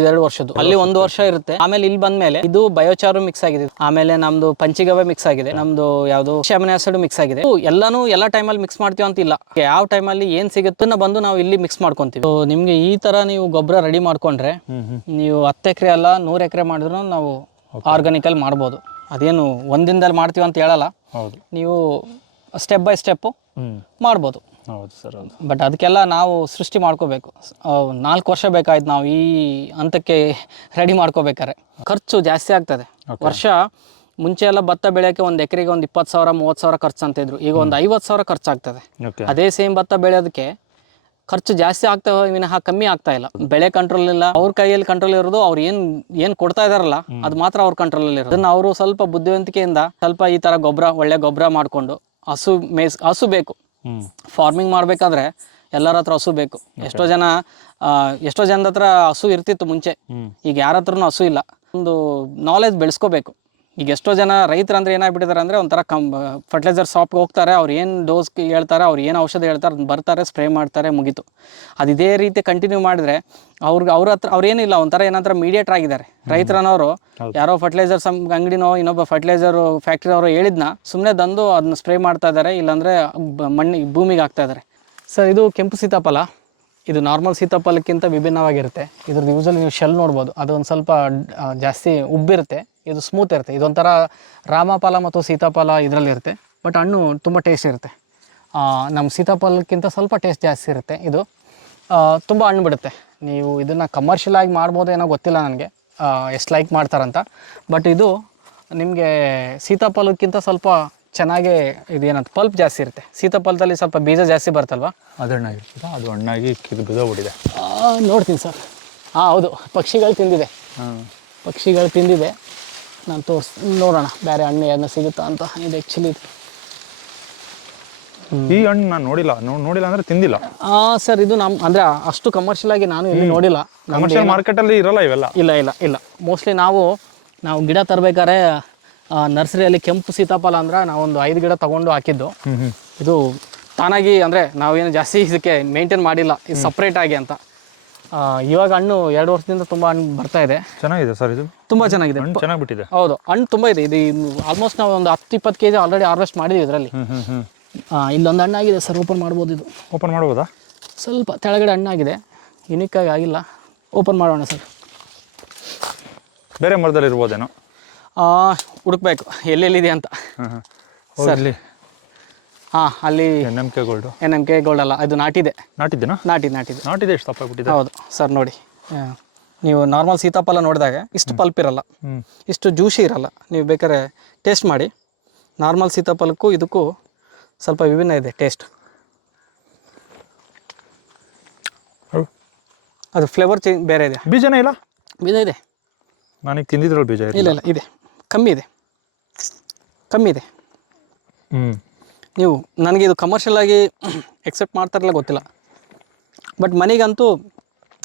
ಎರಡು ವರ್ಷದ್ದು. ಅಲ್ಲಿ ಒಂದು ವರ್ಷ ಇರುತ್ತೆ. ಆಮೇಲೆ ಇಲ್ಲಿ ಬಂದ್ಮೇಲೆ ಇದು ಬಯೋಚಾರು ಮಿಕ್ಸ್ ಆಗಿದೆ. ಆಮೇಲೆ ನಮ್ದು ಪಂಚಿಗವೆ ಮಿಕ್ಸ್ ಆಗಿದೆ. ನಮ್ದು ಯಾವ್ದು? ಆಸಿಡ್ ಮಿಕ್ಸ್ ಆಗಿದೆ. ಎಲ್ಲಾನು ಎಲ್ಲ ಟೈಮಲ್ಲಿ ಮಿಕ್ಸ್ ಮಾಡ್ತೀವಿ ಅಂತ ಇಲ್ಲ. ಯಾವ ಟೈಮಲ್ಲಿ ಏನ್ ಸಿಗುತ್ತನ್ನ ಬಂದು ನಾವು ಇಲ್ಲಿ ಮಿಕ್ಸ್ ಮಾಡ್ಕೊಂತೀವಿ. ನಿಮ್ಗೆ ಈ ತರ ನೀವು ಗೊಬ್ಬರ ರೆಡಿ ಮಾಡ್ಕೊಂಡ್ರೆ ನೀವು ಹತ್ತು ಎಕರೆ ಅಲ್ಲ ನೂರು ಎಕರೆ ಮಾಡಿದ್ರು ನಾವು ಆರ್ಗಾನಿಕಲ್ ಮಾಡ್ಬೋದು. ಅದೇನು ಒಂದಿನದಲ್ಲಿ ಮಾಡ್ತೀವಿ ಅಂತ ಹೇಳಲ್ಲ. ನೀವು ಸ್ಟೆಪ್ ಬೈ ಸ್ಟೆಪ್ ಮಾಡ್ಬೋದು. ಹೌದು ಸರ್ ಹೌದು. ಬಟ್ ಅದಕ್ಕೆಲ್ಲ ನಾವು ಸೃಷ್ಟಿ ಮಾಡ್ಕೋಬೇಕು. ನಾಲ್ಕು ವರ್ಷ ಬೇಕಾಯ್ತು ನಾವು ಈ ಹಂತಕ್ಕೆ ರೆಡಿ ಮಾಡ್ಕೋಬೇಕಾರೆ ಖರ್ಚು ಜಾಸ್ತಿ ಆಗ್ತದೆ. ವರ್ಷ ಮುಂಚೆ ಎಲ್ಲ ಭತ್ತ ಬೆಳೆಯೋಕ್ಕೆ ಒಂದು ಎಕರೆಗೆ ಒಂದು ಇಪ್ಪತ್ತು ಸಾವಿರ ಮೂವತ್ತು ಸಾವಿರ ಖರ್ಚು ಅಂತಿದ್ರು ಈಗ ಒಂದು ಐವತ್ತು ಸಾವಿರ ಖರ್ಚಾಗ್ತದೆ ಅದೇ ಸೇಮ್ ಭತ್ತ ಬೆಳೆಯೋದಕ್ಕೆ ಖರ್ಚು ಜಾಸ್ತಿ ಆಗ್ತಾ ವಿನಃ ಕಮ್ಮಿ ಆಗ್ತಾ ಇಲ್ಲ. ಬೆಳೆ ಕಂಟ್ರೋಲ್ ಇಲ್ಲ. ಅವ್ರ ಕೈಯಲ್ಲಿ ಕಂಟ್ರೋಲ್ ಇರೋದು ಅವ್ರು ಏನ್ ಏನ್ ಕೊಡ್ತಾ ಇದಾರಲ್ಲ ಅದು ಮಾತ್ರ ಅವ್ರ ಕಂಟ್ರೋಲ್ ಅಲ್ಲಿ ಇರೋದು. ಅದನ್ನ ಅವರು ಸ್ವಲ್ಪ ಬುದ್ಧಿವಂತಿಕೆಯಿಂದ ಸ್ವಲ್ಪ ಈ ತರ ಗೊಬ್ಬರ ಒಳ್ಳೆ ಗೊಬ್ಬರ ಮಾಡ್ಕೊಂಡು ಹಸು ಮೇಸ್ ಹಸು ಬೇಕು. ಫಾರ್ಮಿಂಗ್ ಮಾಡಬೇಕಾದ್ರೆ ಎಲ್ಲರ ಹತ್ರ ಹಸು ಬೇಕು. ಎಷ್ಟೋ ಜನ ಆ, ಎಷ್ಟೋ ಜನದ ಹತ್ರ ಹಸು ಇರ್ತಿತ್ತು ಮುಂಚೆ. ಈಗ ಯಾರ ಹತ್ರನೂ ಹಸು ಇಲ್ಲ. ಒಂದು ನಾಲೆಜ್ ಬೆಳೆಸ್ಕೋಬೇಕು. ಈಗ ಎಷ್ಟೋ ಜನ ರೈತರು ಅಂದ್ರೆ ಏನಾಗ್ಬಿಟ್ಟಿದ್ದಾರೆ ಅಂದರೆ ಒಂಥರ ಕಮ್ ಫರ್ಟಿಲೈಸರ್ ಶಾಪ್ಗೆ ಹೋಗ್ತಾರೆ ಅವ್ರು ಏನು ಡೋಸ್ ಹೇಳ್ತಾರೆ ಅವ್ರು ಏನು ಔಷಧ ಹೇಳ್ತಾರೆ ಅದನ್ನ ಬರ್ತಾರೆ ಸ್ಪ್ರೇ ಮಾಡ್ತಾರೆ ಮುಗೀತು. ಅದು ಇದೇ ರೀತಿ ಕಂಟಿನ್ಯೂ ಮಾಡಿದ್ರೆ ಅವ್ರಿಗೆ ಅವ್ರ ಹತ್ರ ಅವ್ರೇನಿಲ್ಲ ಒಂಥರ ಏನಂತರ ಮೀಡಿಯೇಟರ್ ಆಗಿದ್ದಾರೆ. ರೈತರನವರು ಯಾರೋ ಫರ್ಟಿಲೈಸರ್ ಸಮ್ ಅಂಗಡಿನೋ ಇನ್ನೊಬ್ಬ ಫರ್ಟಿಲೈಸರ್ ಫ್ಯಾಕ್ಟ್ರಿ ಅವರು ಹೇಳಿದ್ನ ಸುಮ್ಮನೆ ತಂದು ಅದನ್ನ ಸ್ಪ್ರೇ ಮಾಡ್ತಾ ಇದ್ದಾರೆ ಇಲ್ಲಾಂದರೆ ಮಣ್ಣಿಗೆ ಭೂಮಿಗೆ ಹಾಕ್ತಾ ಇದ್ದಾರೆ ಸರ್ ಇದು ಕೆಂಪು ಸೀತಾಫಲ. ಇದು ನಾರ್ಮಲ್ ಸೀತಾಫಲಕ್ಕಿಂತ ವಿಭಿನ್ನವಾಗಿರುತ್ತೆ. ಇದ್ರದ್ದು ಯೂಸಲ್ಲಿ ನೀವು ಶೆಲ್ ನೋಡ್ಬೋದು. ಅದು ಒಂದು ಸ್ವಲ್ಪ ಜಾಸ್ತಿ ಉಬ್ಬಿರುತ್ತೆ. ಇದು ಸ್ಮೂತ್ ಇರುತ್ತೆ. ಇದೊಂಥರ ರಾಮಫಲ ಮತ್ತು ಸೀತಾಫಲ ಇದರಲ್ಲಿರುತ್ತೆ ಬಟ್ ಹಣ್ಣು ತುಂಬ ಟೇಸ್ಟ್ ಇರುತ್ತೆ. ನಮ್ಮ ಸೀತಾಫಲಕ್ಕಿಂತ ಸ್ವಲ್ಪ ಟೇಸ್ಟ್ ಜಾಸ್ತಿ ಇರುತ್ತೆ ಇದು. ತುಂಬ ಹಣ್ಣು ಬಿಡುತ್ತೆ. ನೀವು ಇದನ್ನು ಕಮರ್ಷಿಯಲ್ ಆಗಿ ಮಾಡ್ಬೋದು ಏನೋ ಗೊತ್ತಿಲ್ಲ ನನಗೆ. ಎಷ್ಟು ಲೈಕ್ ಮಾಡ್ತಾರಂತ. ಬಟ್ ಇದು ನಿಮಗೆ ಸೀತಾಫಲಕ್ಕಿಂತ ಸ್ವಲ್ಪ ಚೆನ್ನಾಗೇ ಇದೇನಂತ ಪಲ್ಪ್ ಜಾಸ್ತಿ ಇರುತ್ತೆ. ಸೀತಾಫಲದಲ್ಲಿ ಸ್ವಲ್ಪ ಬೀಜ ಜಾಸ್ತಿ ಬರ್ತಲ್ವಾ ಅದು ಹಣ್ಣಾಗಿರ್ತದೆ ಅದು ಹಣ್ಣಾಗಿ ಕಿದು ಬಿದ್ದೋಗ್ಬಿಟ್ಟಿದೆ ಆ, ನೋಡ್ತೀನಿ ಸರ್. ಹಾಂ ಹೌದು. ಪಕ್ಷಿಗಳು ತಿಂದಿದೆ. ಹಾಂ. ಪಕ್ಷಿಗಳು ತಿಂದಿದೆ. ನಾನು ತೋರಿಸ್ ನೋಡೋಣ. ಬೇರೆ ಹಣ್ಣು ಏನೋ ಸಿಗುತ್ತಾ ಅಂತ. ಇದು ಆ್ಯಕ್ಚುಲಿ ಈ ಹಣ್ಣು ನಾನು ನೋಡಿಲ್ಲ. ನೋಡಿಲ್ಲ ಅಂದ್ರೆ ತಿಂದಿಲ್ಲ. ಸರ್ ಇದು ನಮ್ಮ ಅಂದ್ರೆ ಅಷ್ಟು ಕಮರ್ಷಿಯಲ್ ಆಗಿ ನಾನು ಇಲ್ಲಿ ನೋಡಿಲ್ಲ. ಕಮರ್ಷಿಯಲ್ ಕಮರ್ಷಿಯಲ್ ಮಾರ್ಕೆಟಲ್ಲಿ ಇರಲ್ಲ ಇವೆಲ್ಲ. ಇಲ್ಲ ಇಲ್ಲ ಇಲ್ಲ. ಮೋಸ್ಟ್ಲಿ ನಾವು ನಾವು ಗಿಡ ತರಬೇಕಾದ್ರೆ ನರ್ಸರಿಯಲ್ಲಿ ಕೆಂಪು ಸೀತಾಫಲ ಅಂದ್ರೆ ನಾವೊಂದು ಐದು ಗಿಡ ತಗೊಂಡು ಹಾಕಿದ್ದು. ಇದು ತಾನಾಗಿ ಅಂದ್ರೆ ನಾವೇನು ಜಾಸ್ತಿ ಇದಕ್ಕೆ ಮೇಂಟೈನ್ ಮಾಡಿಲ್ಲ. ಇದು ಸಪ್ರೇಟ್ ಆಗಿ ಅಂತ. ಆ, ಇವಾಗ ಹಣ್ಣು ಎರಡು ವರ್ಷದಿಂದ ತುಂಬ ಹಣ್ಣು ಬರ್ತಾ ಇದೆ. ಚೆನ್ನಾಗಿದೆ ಸರ್ ಇದು? ತುಂಬ ಚೆನ್ನಾಗಿದೆ. ಹಣ್ಣು ಚೆನ್ನಾಗಿ ಬಿಟ್ಟಿದೆ ಹೌದು ಹಣ್ಣು ತುಂಬ ಇದೆ. ಇದು ಆಲ್ಮೋಸ್ಟ್ ನಾವು ಒಂದು ಹತ್ತು ಇಪ್ಪತ್ತು ಕೆ ಜಿ ಆಲ್ರೆಡಿ ಹಾರ್ವೆಸ್ಟ್ ಮಾಡಿದ್ದೀವಿ ಇದರಲ್ಲಿ ಇಲ್ಲೊಂದು ಹಣ್ಣಾಗಿದೆ ಸರ್ ಓಪನ್ ಮಾಡ್ಬೋದು ಇದು. ಓಪನ್ ಮಾಡ್ಬೋದಾ? ಸ್ವಲ್ಪ ಕೆಳಗಡೆ ಹಣ್ಣಾಗಿದೆ ಯುನಿಕ್ಕಾಗಿ ಆಗಿಲ್ಲ. ಓಪನ್ ಮಾಡೋಣ ಸರ್. ಬೇರೆ ಮರದಲ್ಲಿ ಇರ್ಬೋದೇನೋ ಹುಡುಕ್ಬೇಕು. ಎಲ್ಲೆಲ್ಲಿದೆ ಅಂತ. ಹಾಂ ಹಾಂ ಅಲ್ಲಿ N M K gold. N M K gold ಅಲ್ಲ ಅದು ನಾಟಿದೆ. ನಾಟಿದ್ದೀನಾ? ನಾಟಿ ನಾಟಿದೆ. ನಾಟಿದೆ ಎಷ್ಟು ತಪ್ಪಾಗ್ಬಿಟ್ಟಿದೆ ಬಿಟ್ಟಿದೆ? ಹೌದು ಸರ್ ನೋಡಿ. ನೀವು ನಾರ್ಮಲ್ ಸೀತಾಫಲ ನೋಡಿದಾಗ ಇಷ್ಟು ಪಲ್ಪ್ ಇರಲ್ಲ. ಇಷ್ಟು ಜ್ಯೂಸಿ ಇರಲ್ಲ. ನೀವು ಬೇಕಾದ್ರೆ ಟೇಸ್ಟ್ ಮಾಡಿ. ನಾರ್ಮಲ್ ಸೀತಾಫಲಕ್ಕೂ ಇದಕ್ಕೂ ಸ್ವಲ್ಪ ವಿಭಿನ್ನ ಇದೆ ಟೇಸ್ಟ್. ಅದು ಫ್ಲೇವರ್ ಚೇಂಜ್ ಬೇರೆ ಇದೆ. ಬೀಜನೇ ಇಲ್ಲ? ಬೀಜ ಇದೆ. ನನಗೆ ತಿಂದಿದ್ರಲ್ಲಿ ಬೀಜ ಇಲ್ಲ ಇಲ್ಲ ಇಲ್ಲ ಇದೆ. ಕಮ್ಮಿ ಇದೆ. ಕಮ್ಮಿ ಇದೆ. ಹ್ಮ್. ನೀವು ನನಗೆ ಇದು ಕಮರ್ಷಿಯಲ್ ಆಗಿ ಎಕ್ಸೆಪ್ಟ್ ಮಾಡ್ತಾರಲ್ಲ ಗೊತ್ತಿಲ್ಲ. ಬಟ್ ಮನೆಗಂತೂ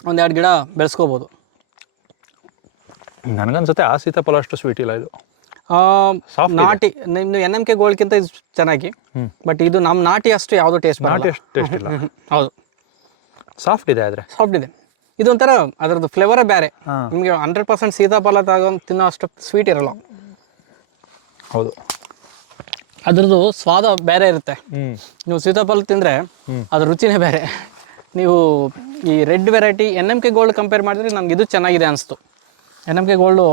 ಒಂದೆರಡು ಗಿಡ ಬೆಳೆಸ್ಕೋಬೋದು. ನನಗನ್ಸುತ್ತೆ ಆ ಸೀತಾಫಲ ಅಷ್ಟು ಸ್ವೀಟ್ ಇಲ್ಲ ಇದು. ನಾಟಿ ನಿಮ್ದು ಎನ್ ಎಂ ಕೆ ಗೋಲ್ಡ್ಗಿಂತ ಇದು ಚೆನ್ನಾಗಿ ಬಟ್ ಇದು ನಮ್ಮ ನಾಟಿ ಅಷ್ಟು ಯಾವುದೋ ಟೇಸ್ಟ್ ನಾಟಿ ಅಷ್ಟು ಟೇಸ್ಟ್ ಇಲ್ಲ. ಹೌದು. ಸಾಫ್ಟ್ ಇದೆ ಆದರೆ. ಸಾಫ್ಟ್ ಇದೆ. ಇದೊಂಥರ ಅದರದ್ದು ಫ್ಲೇವರೇ ಬೇರೆ. ನಿಮಗೆ ಹಂಡ್ರೆಡ್ ಪರ್ಸೆಂಟ್ ಸೀತಾಫಲ ತಗೊಂಡು ತಿನ್ನೋ ಅಷ್ಟು ಸ್ವೀಟ್ ಇರಲ್ಲ. ಹೌದು. ಅದ್ರದ್ದು ಸ್ವಾದ ಬೇರೆ ಇರುತ್ತೆ. ನೀವು ಸೀತಾಫಲ ತಿಂದರೆ. ಅದ್ರ ರುಚಿನೇ ಬೇರೆ. ನೀವು ಈ red variety N M K gold compare ಮಾಡಿದ್ರೆ ನಮ್ಗೆ ಇದು ಚೆನ್ನಾಗಿದೆ ಅನಿಸ್ತು. N M K gold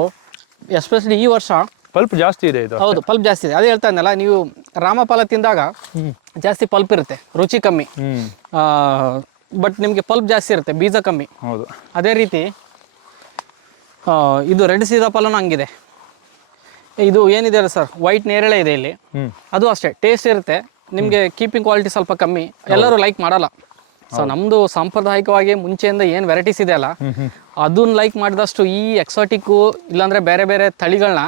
especially ಈ ವರ್ಷ ಪಲ್ಪ್ ಜಾಸ್ತಿ ಇದೆ ಇದು ಹೌದು ಪಲ್ಪ್ ಜಾಸ್ತಿ ಇದೆ. ಅದೇ ಹೇಳ್ತಾ ಇದ್ನಲ್ಲ ನೀವು ರಾಮಫಲ ತಿಂದಾಗ ಜಾಸ್ತಿ ಪಲ್ಪ್ ಇರುತ್ತೆ ರುಚಿ ಕಮ್ಮಿ. ಬಟ್ ನಿಮಗೆ ಪಲ್ಪ್ ಜಾಸ್ತಿ ಇರುತ್ತೆ ಬೀಜ ಕಮ್ಮಿ. ಹೌದು. ಅದೇ ರೀತಿ ಇದು ರೆಡ್ ಸೀತಾಫಲನೂ ಹಂಗಿದೆ. ಇದು ಏನಿದೆ ಸರ್? ವೈಟ್ ನೇರಳೆ ಇದೆ ಇಲ್ಲಿ. ಅದು ಅಷ್ಟೇ ಟೇಸ್ಟ್ ಇರುತ್ತೆ. ನಿಮಗೆ ಕೀಪಿಂಗ್ ಕ್ವಾಲಿಟಿ ಸ್ವಲ್ಪ ಕಮ್ಮಿ. ಎಲ್ಲರೂ ಲೈಕ್ ಮಾಡಲ್ಲ. ಸೊ ನಮ್ದು ಸಾಂಪ್ರದಾಯಿಕವಾಗಿ ಮುಂಚೆಯಿಂದ ಏನು ವೆರೈಟೀಸ್ ಇದೆ ಅಲ್ಲ ಅದನ್ನ ಲೈಕ್ ಮಾಡಿದಷ್ಟು ಈ ಎಕ್ಸಾಟಿಕ್ಕು ಇಲ್ಲಾಂದ್ರೆ ಬೇರೆ ಬೇರೆ ತಳಿಗಳನ್ನ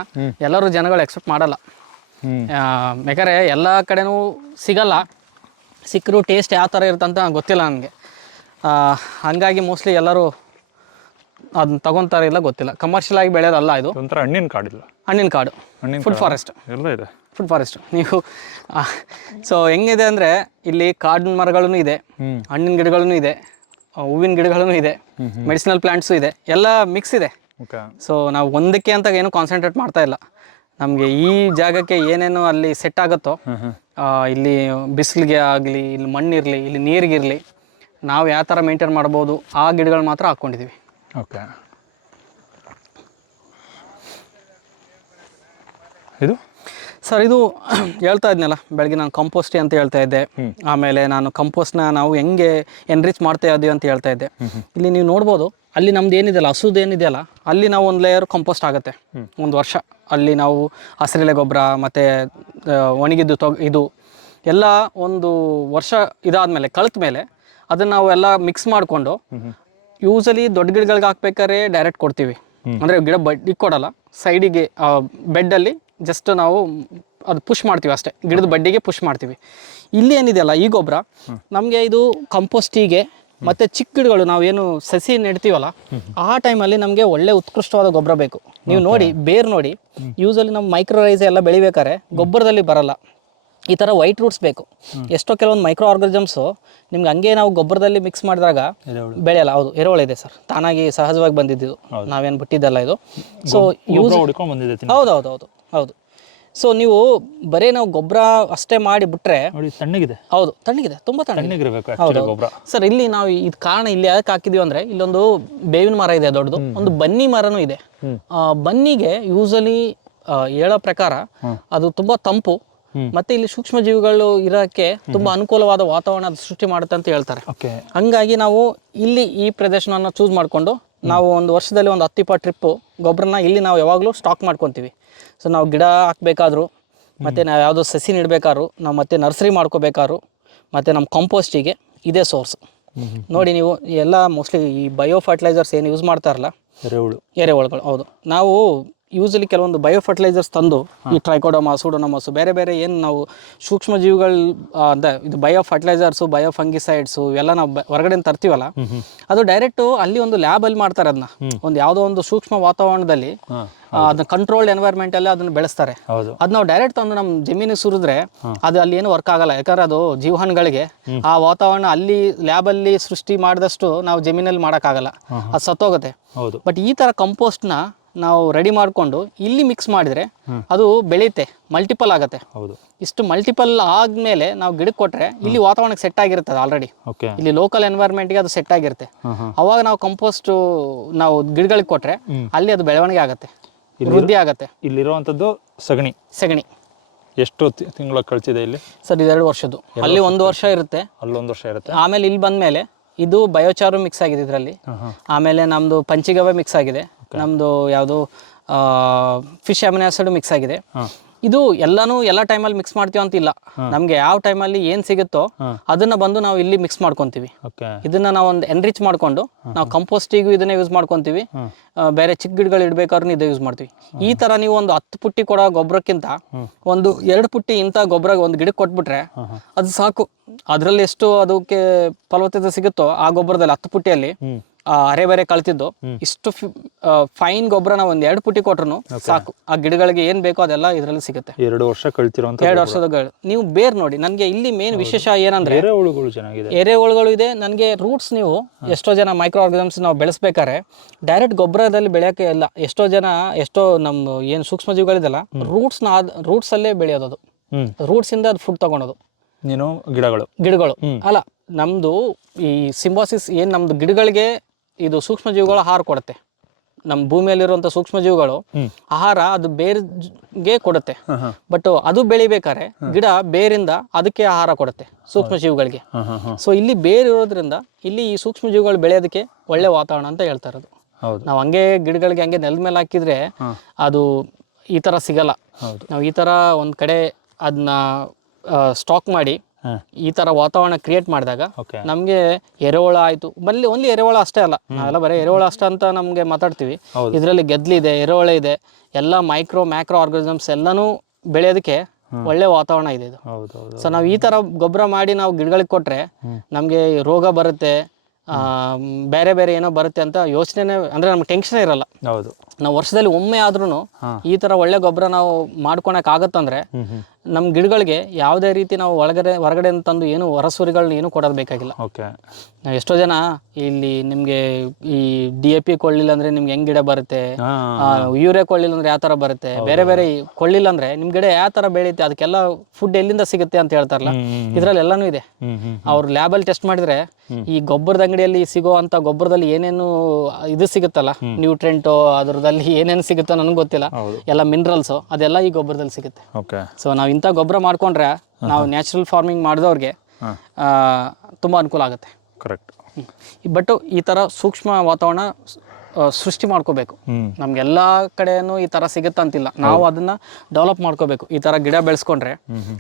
ಎಲ್ಲರೂ ಜನಗಳು ಎಕ್ಸೆಪ್ಟ್ ಮಾಡಲ್ಲ. ಯಾಕಂದರೆ ಬೇಕಾದ್ರೆ ಎಲ್ಲ ಕಡೆನೂ ಸಿಗಲ್ಲ. ಸಿಕ್ಕರೂ ಟೇಸ್ಟ್ ಯಾವ ಥರ ಇರುತ್ತೆ ಅಂತ ಗೊತ್ತಿಲ್ಲ ನನಗೆ. ಹಂಗಾಗಿ ಮೋಸ್ಟ್ಲಿ ಎಲ್ಲರೂ ಅದನ್ನ ತಗೊಂತಾರ ಇಲ್ಲ ಗೊತ್ತಿಲ್ಲ. ಕಮರ್ಷಿಯಲ್ ಆಗಿ ಬೆಳೆಯೋದಲ್ಲ ಇದು. ಒಂಥರ ಹಣ್ಣಿನ ಇಲ್ಲ. ಹಣ್ಣಿನ ಕಾಡು. ಹಣ್ಣಿನ ಫುಡ್ ಫಾರೆಸ್ಟ್ ಎಲ್ಲ ಇದೆ. ಫುಡ್ ಫಾರೆಸ್ಟ್ ನೀವು ಸೊ ಹೆಂಗಿದೆ ಅಂದರೆ ಇಲ್ಲಿ ಕಾಡಿನ ಮರಗಳೂ ಇದೆ ಹಣ್ಣಿನ ಗಿಡಗಳೂ ಇದೆ ಹೂವಿನ ಗಿಡಗಳೂ ಇದೆ ಮೆಡಿಸಿನಲ್ ಪ್ಲಾಂಟ್ಸು ಇದೆ. ಎಲ್ಲ ಮಿಕ್ಸ್ ಇದೆ. ಸೊ ನಾವು ಒಂದಕ್ಕೆ ಅಂತ ಏನು ಕಾನ್ಸಂಟ್ರೇಟ್ ಮಾಡ್ತಾ ಇಲ್ಲ. ನಮಗೆ ಈ ಜಾಗಕ್ಕೆ ಏನೇನು ಅಲ್ಲಿ ಸೆಟ್ ಆಗುತ್ತೋ ಇಲ್ಲಿ ಬಿಸಿಲಿಗೆ ಆಗಲಿ ಇಲ್ಲಿ ಮಣ್ಣಿರಲಿ ಇಲ್ಲಿ ನೀರಿಗಿರಲಿ ನಾವು ಯಾವ ಥರ ಮೇಂಟೈನ್ ಮಾಡ್ಬೋದು ಆ ಗಿಡಗಳು ಮಾತ್ರ ಹಾಕ್ಕೊಂಡಿದ್ದೀವಿ ಓಕೆ. ಇದು? ಸರ್ ಇದು ಹೇಳ್ತಾ ಇದ್ನಲ್ಲ ಬೆಳಗ್ಗೆ ನಾನು ಕಂಪೋಸ್ಟ್ ಅಂತ ಹೇಳ್ತಾ ಇದ್ದೆ. ಆಮೇಲೆ ನಾನು ಕಂಪೋಸ್ಟ್ನ ನಾವು ಹೆಂಗೆ ಎನ್ರಿಚ್ ಮಾಡ್ತಾ ಇದ್ದೀವಿ ಅಂತ ಹೇಳ್ತಾ ಇದ್ದೆ. ಇಲ್ಲಿ ನೀವು ನೋಡ್ಬೋದು ಅಲ್ಲಿ ನಮ್ದು ಏನಿದೆಯಲ್ಲ ಹಸುದು ಏನಿದೆಯಲ್ಲ ಅಲ್ಲಿ ನಾವು ಒಂದು ಲೇಯರ್ ಕಂಪೋಸ್ಟ್ ಆಗುತ್ತೆ. ಒಂದು ವರ್ಷ. ಅಲ್ಲಿ ನಾವು ಹಸಿರೆಲೆ ಗೊಬ್ಬರ ಮತ್ತು ಒಣಗಿದ್ದು ತೊಗ್ ಇದು ಎಲ್ಲ ಒಂದು ವರ್ಷ ಇದಾದಮೇಲೆ ಕಳೆದ ಮೇಲೆ ಅದನ್ನು ನಾವು ಎಲ್ಲ ಮಿಕ್ಸ್ ಮಾಡಿಕೊಂಡು ಯೂಸಲಿ ದೊಡ್ಡ ಗಿಡಗಳಿಗೆ ಹಾಕ್ಬೇಕಾದ್ರೆ ಡೈರೆಕ್ಟ್ ಕೊಡ್ತೀವಿ. ಅಂದರೆ ಗಿಡ ಬಡ್ಡಿ ಕೊಡಲ್ಲ ಸೈಡಿಗೆ ಬೆಡ್ಡಲ್ಲಿ ಜಸ್ಟ್ ನಾವು ಅದು ಪುಷ್ ಮಾಡ್ತೀವಿ ಅಷ್ಟೇ. ಗಿಡದ ಬಡ್ಡಿಗೆ ಪುಷ್ ಮಾಡ್ತೀವಿ. ಇಲ್ಲಿ ಏನಿದೆಯಲ್ಲ ಈ ಗೊಬ್ಬರ ನಮಗೆ ಇದು ಕಂಪೋಸ್ಟಿಗೆ ಮತ್ತೆ ಚಿಕ್ಕ ಗಿಡಗಳು ನಾವೇನು ಸಸಿ ನೆಡ್ತೀವಲ್ಲ ಆ ಟೈಮಲ್ಲಿ ನಮಗೆ ಒಳ್ಳೆ ಉತ್ಕೃಷ್ಟವಾದ ಗೊಬ್ಬರ ಬೇಕು. ನೀವು ನೋಡಿ ಬೇರ್ ನೋಡಿ ಯೂಸಲಿ ನಮ್ಮ ಮೈಕ್ರೋರೈಸ್ ಎಲ್ಲ ಬೆಳಿಬೇಕಾದ್ರೆ ಗೊಬ್ಬರದಲ್ಲಿ ಬರಲ್ಲ. ಈ ಥರ ವೈಟ್ ರೂಟ್ಸ್ ಬೇಕು. ಎಷ್ಟೋ ಕೆಲವೊಂದು ಮೈಕ್ರೋ ಆರ್ಗನಿಸಮ್ಸು ನಿಮ್ಗೆ ಹಂಗೆ ನಾವು ಗೊಬ್ಬರದಲ್ಲಿ ಮಿಕ್ಸ್ ಮಾಡಿದಾಗ ಬೆಳೆಯಲ್ಲ ಹೌದು ಎರೆಹುಳ ಇದೆ ಸರ್. ತಾನಾಗಿ ಸಹಜವಾಗಿ ಬಂದಿದ್ದು. ನಾವೇನು ಬಿಟ್ಟಿದ್ದಲ್ಲ ಇದು. ಸೊ ಯೂಸ್ ಹೌದು ಹೌದು ಹೌದು ಹೌದು. ಸೊ ನೀವು ಬರೀ ನಾವು ಗೊಬ್ಬರ ಅಷ್ಟೇ ಮಾಡಿ ಬಿಟ್ರೆ ತಣ್ಣಗಿದೆ. ಹೌದು ತಣ್ಣಗಿದೆ ತುಂಬಾ ಗೊಬ್ಬರ. ಸರ್ ಇಲ್ಲಿ ನಾವು ಇದು ಕಾರಣ ಇಲ್ಲಿ ಯಾಕೆ ಹಾಕಿದೀವಿ ಅಂದ್ರೆ ಇಲ್ಲೊಂದು ಬೇವಿನ ಮರ ಇದೆ ದೊಡ್ಡದು ಒಂದು ಬನ್ನಿ ಮರನೂ ಇದೆ. ಬನ್ನಿಗೆ ಯೂಸಲಿ ಹೇಳೋ ಪ್ರಕಾರ ಅದು ತುಂಬಾ ತಂಪು ಮತ್ತೆ ಇಲ್ಲಿ ಸೂಕ್ಷ್ಮ ಜೀವಿಗಳು ಇರೋಕ್ಕೆ ತುಂಬಾ ಅನುಕೂಲವಾದ ವಾತಾವರಣ ಸೃಷ್ಟಿ ಮಾಡುತ್ತೆ ಅಂತ ಹೇಳ್ತಾರೆ. ಹಂಗಾಗಿ ನಾವು ಇಲ್ಲಿ ಈ ಪ್ರದೇಶನ ಚೂಸ್ ಮಾಡಿಕೊಂಡು ನಾವು ಒಂದು ವರ್ಷದಲ್ಲಿ ಒಂದು ಹತ್ತು ಇಪ್ಪತ್ತು ಟ್ರಿಪ್ಪು ಗೊಬ್ಬರನ ಇಲ್ಲಿ ನಾವು ಯಾವಾಗಲೂ ಸ್ಟಾಕ್ ಮಾಡ್ಕೊತೀವಿ. ಸೊ ನಾವು ಗಿಡ ಹಾಕ್ಬೇಕಾದ್ರು ಮತ್ತು ನಾವು ಯಾವುದೋ ಸಸಿ ನೆಡ್ಬೇಕಾದ್ರು ನಾವು ಮತ್ತೆ ನರ್ಸರಿ ಮಾಡ್ಕೋಬೇಕಾದ್ರು ಮತ್ತು ನಮ್ಮ ಕಂಪೋಸ್ಟಿಗೆ ಇದೇ ಸೋರ್ಸ್ ನೋಡಿ ನೀವು ಎಲ್ಲ ಮೋಸ್ಟ್ಲಿ ಈ ಬಯೋ ಫರ್ಟಿಲೈಸರ್ಸ್ ಏನು ಯೂಸ್ ಮಾಡ್ತಾರಲ್ಲ ಎರೆಹುಳು. ಎರೆಹುಳುಗಳು ಹೌದು. ನಾವು ಯೂಸಲಿ ಕೆಲವೊಂದು ಬಯೋ ಫರ್ಟಿಲೈಸರ್ಸ್ ತಂದು ಈ ಟ್ರೈಕೋಡೋಮಾ ಸೂಡೋನಮಸು ಬೇರೆ ಬೇರೆ ಏನು ನಾವು ಸೂಕ್ಷ್ಮ ಜೀವಿಗಳು ಅಂದರೆ ಇದು ಬಯೋ ಫರ್ಟಿಲೈಸರ್ಸು ಬಯೋ ಫಂಗಿಸೈಡ್ಸು ಇವೆಲ್ಲ ನಾವು ಹೊರಗಡೆ ತರ್ತೀವಲ್ಲ ಅದು ಡೈರೆಕ್ಟು ಅಲ್ಲಿ ಒಂದು ಲ್ಯಾಬಲ್ಲಿ ಮಾಡ್ತಾರೆ ಅದನ್ನ ಒಂದು ಯಾವುದೋ ಒಂದು ಸೂಕ್ಷ್ಮ ವಾತಾವರಣದಲ್ಲಿ ಅದನ್ನ ಕಂಟ್ರೋಲ್ಡ್ ಎನ್ವೈರ್ಮೆಂಟಲ್ಲಿ ಅದನ್ನ ಬೆಳೆಸ್ತಾರೆ. ಹೌದು. ಅದು ನಾವು ಡೈರೆಕ್ಟ್ ತಂದು ನಮ್ಮ ಜಮೀನಿಗೆ ಸುರಿದ್ರೆ ಅದು ಅಲ್ಲಿ ಏನು ವರ್ಕ್ ಆಗಲ್ಲ. ಯಾಕಂದ್ರೆ ಅದು ಜೀವನಗಳಿಗೆ ಆ ವಾತಾವರಣ ಅಲ್ಲಿ ಲ್ಯಾಬಲ್ಲಿ ಸೃಷ್ಟಿ ಮಾಡಿದಷ್ಟು ನಾವು ಜಮೀನಲ್ಲಿ ಮಾಡೋಕ್ಕಾಗಲ್ಲ. ಅದು ಸತ್ತೋಗುತ್ತೆ. ಹೌದು. ಬಟ್ ಈ ಥರ ಕಂಪೋಸ್ಟ್ನ ನಾವು ರೆಡಿ ಮಾಡಿಕೊಂಡು ಇಲ್ಲಿ ಮಿಕ್ಸ್ ಮಾಡಿದರೆ ಅದು ಬೆಳೆಯುತ್ತೆ ಮಲ್ಟಿಪಲ್ ಆಗುತ್ತೆ. ಹೌದು. ಇಷ್ಟು ಮಲ್ಟಿಪಲ್ ಆದಮೇಲೆ ನಾವು ಗಿಡಕ್ಕೆ ಕೊಟ್ಟರೆ ಇಲ್ಲಿ ವಾತಾವರಣಕ್ಕೆ ಸೆಟ್ ಆಗಿರುತ್ತೆ ಆಲ್ರೆಡಿ ಓಕೆ ಇಲ್ಲಿ ಲೋಕಲ್ ಎನ್ವೈರ್ಮೆಂಟ್ಗೆ ಅದು ಸೆಟ್ ಆಗಿರುತ್ತೆ. ಅವಾಗ ನಾವು ಕಂಪೋಸ್ಟ್ ನಾವು ಗಿಡಗಳಿಗೆ ಕೊಟ್ಟರೆ ಅಲ್ಲಿ ಅದು ಬೆಳವಣಿಗೆ ಆಗುತ್ತೆ ವೃದ್ಧಿ ಆಗುತ್ತೆ. ಇಲ್ಲಿರುವಂಥದ್ದು ಸಗಣಿ. ಸಗಣಿ. ಎಷ್ಟು ತಿಂಗಳ ಕಳಿಸಿದೆ ಇಲ್ಲಿ? ಸರ್ ಇದೆರಡು ವರ್ಷದ್ದು. ಅಲ್ಲಿ ಒಂದು ವರ್ಷ ಇರುತ್ತೆ. ಅಲ್ಲೊಂದು ವರ್ಷ ಇರುತ್ತೆ. ಆಮೇಲೆ ಇಲ್ಲಿ ಬಂದಮೇಲೆ ಇದು ಬಯೋಚಾರು ಮಿಕ್ಸ್ ಆಗಿದೆ ಇದರಲ್ಲಿ. ಆಮೇಲೆ ನಮ್ಮದು ಪಂಚಿಗವೆ ಮಿಕ್ಸ್ ಆಗಿದೆ. ನಮ್ಮದು ಯಾವುದು ಫಿಶ್ ಅಮಿನೋ ಆಸಿಡ್ ಮಿಕ್ಸ್ ಆಗಿದೆ. ಇದು ಎಲ್ಲಾನು ಎಲ್ಲ ಟೈಮಲ್ಲಿ ಮಿಕ್ಸ್ ಮಾಡ್ತೀವಿ ಅಂತ ಇಲ್ಲ. ನಮಗೆ ಯಾವ ಟೈಮಲ್ಲಿ ಏನು ಸಿಗುತ್ತೋ ಅದನ್ನ ಬಂದು ನಾವು ಇಲ್ಲಿ ಮಿಕ್ಸ್ ಮಾಡ್ಕೊಂತೀವಿ. ಇದನ್ನ ನಾವು ಒಂದು ಎನ್ರಿಚ್ ಮಾಡ್ಕೊಂಡು ನಾವು ಕಂಪೋಸ್ಟಿಗೂ ಇದನ್ನ ಯೂಸ್ ಮಾಡ್ಕೊಂತೀವಿ. ಬೇರೆ ಚಿಕ್ಕ ಗಿಡಗಳು ಇಡ್ಬೇಕಾದ್ರೂ ಇದೇ ಯೂಸ್ ಮಾಡ್ತೀವಿ. ಈ ತರ ನೀವು ಒಂದು ಹತ್ತು ಪುಟ್ಟಿ ಕೊಡೋ ಗೊಬ್ಬರಕ್ಕಿಂತ ಒಂದು ಎರಡು ಪುಟ್ಟಿ ಇಂಥ ಗೊಬ್ಬರ ಒಂದು ಗಿಡಕ್ಕೆ ಕೊಟ್ಬಿಟ್ರೆ ಅದು ಸಾಕು. ಅದರಲ್ಲಿ ಎಷ್ಟು ಅದಕ್ಕೆ ಫಲವತ್ತತೆ ಸಿಗುತ್ತೋ ಆ ಗೊಬ್ಬರದಲ್ಲಿ ಹತ್ತು ಪುಟ್ಟಿಯಲ್ಲಿ ಅರೆ ಬೇರೆ ಕಳ್ತಿದ್ದು. ಇಷ್ಟು ಫೈನ್ ಗೊಬ್ಬರನ ಒಂದ್ ಎರಡು ಪುಟ್ಟಿ ಕೊಟ್ರು ಸಾಕು. ಆ ಗಿಡಗಳಿಗೆ ಏನ್ ಬೇಕೋ ಅದೆಲ್ಲ ಇದರಲ್ಲಿ ಸಿಗುತ್ತೆ. ಎರಡು ವರ್ಷ ಕಳ್ತಿರೋ ಎರಡು ವರ್ಷದ ನೀವು ಬೇರ್ ನೋಡಿ ನನಗೆ ಇಲ್ಲಿ ಮೇನ್ ವಿಶೇಷ ಏನಂದ್ರೆ ಎರೆಹುಳುಗಳು ಇದೆ. ನನಗೆ ರೂಟ್ಸ್ ನೀವು ಎಷ್ಟೋ ಜನ ಮೈಕ್ರೋ ಆರ್ಗನಿಸಮ್ಸ್ ನಾವು ಬೆಳೆಸಬೇಕಾರೆ ಡೈರೆಕ್ಟ್ ಗೊಬ್ಬರದಲ್ಲಿ ಬೆಳೆಯಕ್ಕೆ ಇಲ್ಲ. ಎಷ್ಟೋ ಜನ ಎಷ್ಟೋ ನಮ್ಮ ಏನು ಸೂಕ್ಷ್ಮ ಜೀವಿಗಳಿದೆಲ್ಲ ರೂಟ್ಸ್ನ ರೂಟ್ಸ್ ಅಲ್ಲೇ ಬೆಳೆಯೋದು ರೂಟ್ಸ್ ಇಂದ ಅದು ಫುಡ್ ತಗೊಳೋದು ನೀನು ಗಿಡಗಳು. ಗಿಡಗಳು. ಅಲ್ಲ ನಮ್ದು ಈ ಸಿಂಬಾಸಿಸ್ ಏನ್ ನಮ್ದು ಗಿಡಗಳಿಗೆ ಇದು ಸೂಕ್ಷ್ಮ ಜೀವಿಗಳು ಆಹಾರ ಕೊಡುತ್ತೆ. ನಮ್ಮ ಭೂಮಿಯಲ್ಲಿರುವಂಥ ಸೂಕ್ಷ್ಮ ಜೀವಿಗಳು ಆಹಾರ ಅದು ಬೇರ್ಗೆ ಕೊಡುತ್ತೆ. ಬಟ್ ಅದು ಬೆಳಿಬೇಕಾದ್ರೆ ಗಿಡ ಬೇರಿಂದ ಅದಕ್ಕೆ ಆಹಾರ ಕೊಡುತ್ತೆ ಸೂಕ್ಷ್ಮ ಜೀವಿಗಳಿಗೆ ಸೊ ಇಲ್ಲಿ ಬೇರ್ ಇರೋದ್ರಿಂದ ಇಲ್ಲಿ ಈ ಸೂಕ್ಷ್ಮ ಜೀವಿಗಳು ಬೆಳೆಯೋದಕ್ಕೆ ಒಳ್ಳೆ ವಾತಾವರಣ ಅಂತ ಹೇಳ್ತಾ ಇರೋದು ನಾವು ಹಂಗೆ ಗಿಡಗಳಿಗೆ ಹಂಗೆ ನೆಲದ ಮೇಲೆ ಹಾಕಿದ್ರೆ ಅದು ಈ ಥರ ಸಿಗಲ್ಲ. ನಾವು ಈ ಥರ ಒಂದು ಕಡೆ ಅದನ್ನ ಸ್ಟಾಕ್ ಮಾಡಿ ಈ ತರ ವಾತಾವರಣ ಕ್ರಿಯೇಟ್ ಮಾಡಿದಾಗ ನಮ್ಗೆ ಎರೆಹುಳ ಆಯ್ತು. ಬಲ್ಲಿ ಓನ್ಲಿ ಎರೆಹುಳ ಅಷ್ಟೇ ಅಲ್ಲ. ನಾವೆಲ್ಲ ಬರೀ ಎರೆಹುಳ ಅಷ್ಟೇ ಅಂತ ನಮ್ಗೆ ಮಾತಾಡ್ತೀವಿ. ಇದ್ರಲ್ಲಿ ಗೆದ್ಲಿದೆ ಎರೆಹುಳ ಇದೆ ಎಲ್ಲ ಮೈಕ್ರೋ ಮ್ಯಾಕ್ರೋ ಆರ್ಗನಿಸಮ್ಸ್ ಎಲ್ಲಾನು ಬೆಳೆಯೋದಕ್ಕೆ ಒಳ್ಳೆ ವಾತಾವರಣ ಇದೆ ಇದು. ಸೊ ನಾವು ಈ ತರ ಗೊಬ್ಬರ ಮಾಡಿ ನಾವು ಗಿಡಗಳಿಗೆ ಕೊಟ್ರೆ ನಮ್ಗೆ ರೋಗ ಬರುತ್ತೆ ಆ, ಬೇರೆ ಬೇರೆ ಏನೋ ಬರುತ್ತೆ ಅಂತ ಯೋಚನೆ ಅಂದ್ರೆ ನಮ್ಗೆ ಟೆನ್ಷನ್ ಇರಲ್ಲ. ಹೌದು. ನಾವು ವರ್ಷದಲ್ಲಿ ಒಮ್ಮೆ ಆದ್ರೂ ಈ ತರ ಒಳ್ಳೆ ಗೊಬ್ಬರ ನಾವು ಮಾಡ್ಕೊಳಕ್ ಆಗತ್ತಂದ್ರೆ ನಮ್ಮ ಗಿಡಗಳಿಗೆ ಯಾವುದೇ ರೀತಿ ನಾವು ಒಳಗಡೆ ಹೊರಗಡೆ ತಂದು ಏನು ಹೊರಸೂರಿಗಳನ್ನ ಏನು ಕೊಡೋದು ಬೇಕಾಗಿಲ್ಲ. ಓಕೆ. ಎಷ್ಟೋ ಜನ ಇಲ್ಲಿ ನಿಮಗೆ ಈ ಡಿ ಎ ಪಿ ಕೊಳ್ಳಿಲ್ಲ ಅಂದರೆ ನಿಮ್ಗೆ ಹೆಂಗ್ ಗಿಡ ಬರುತ್ತೆ? ಆ ಯೂರಿಯಾ ಕೊಳ್ಳಿಲ್ಲ ಅಂದ್ರೆ ಯಾವ ಥರ ಬರುತ್ತೆ? ಬೇರೆ ಬೇರೆ ಕೊಳ್ಳಿಲ್ಲ ಅಂದ್ರೆ ನಿಮ್ಮ ಗಿಡ ಯಾವ ಥರ ಬೆಳೆಯುತ್ತೆ ಅದಕ್ಕೆಲ್ಲ ಫುಡ್ ಎಲ್ಲಿಂದ ಸಿಗುತ್ತೆ ಅಂತ ಹೇಳ್ತಾರಲ್ಲ? ಇದ್ರಲ್ಲಿ ಎಲ್ಲಾನು ಇದೆ. ಲ್ಯಾಬಲ್ ಅವ್ರು ಲ್ಯಾಬಲ್ಲಿ ಟೆಸ್ಟ್ ಮಾಡಿದ್ರೆ ಈ ಗೊಬ್ಬರದ ಅಂಗಡಿಯಲ್ಲಿ ಸಿಗೋ ಅಂತ ಗೊಬ್ಬರದಲ್ಲಿ ಏನೇನು ಇದು ಸಿಗುತ್ತಲ್ಲ? ನ್ಯೂಟ್ರೆಂಟು ಅದರದಲ್ಲಿ ಏನೇನು ಸಿಗುತ್ತೋ ನನಗೆ ಗೊತ್ತಿಲ್ಲ. ಎಲ್ಲ ಮಿನರಲ್ಸು ಅದೆಲ್ಲ ಈ ಗೊಬ್ಬರದಲ್ಲಿ ಸಿಗುತ್ತೆ. ಓಕೆ. ಸೊ ನಾವು ಇಂಥ ಗೊಬ್ಬರ ಮಾಡ್ಕೊಂಡ್ರೆ ನಾವು ನ್ಯಾಚುರಲ್ ಫಾರ್ಮಿಂಗ್ ಮಾಡಿದವ್ರಿಗೆ ತುಂಬ ಅನುಕೂಲ ಆಗುತ್ತೆ. ಕರೆಕ್ಟ್ ಬಟ್ ಈ ಥರ ಸೂಕ್ಷ್ಮ ವಾತಾವರಣ ಸೃಷ್ಟಿ ಮಾಡ್ಕೋಬೇಕು. ನಮ್ಗೆ ನಮ್ಗೆಲ್ಲ ಕಡೆನೂ ಈ ಥರ ಸಿಗುತ್ತೆ ಅಂತಿಲ್ಲ. ನಾವು ಅದನ್ನ ಡೆವಲಪ್ ಮಾಡ್ಕೋಬೇಕು. ಈ ಥರ ಗಿಡ ಬೆಳೆಸ್ಕೊಂಡ್ರೆ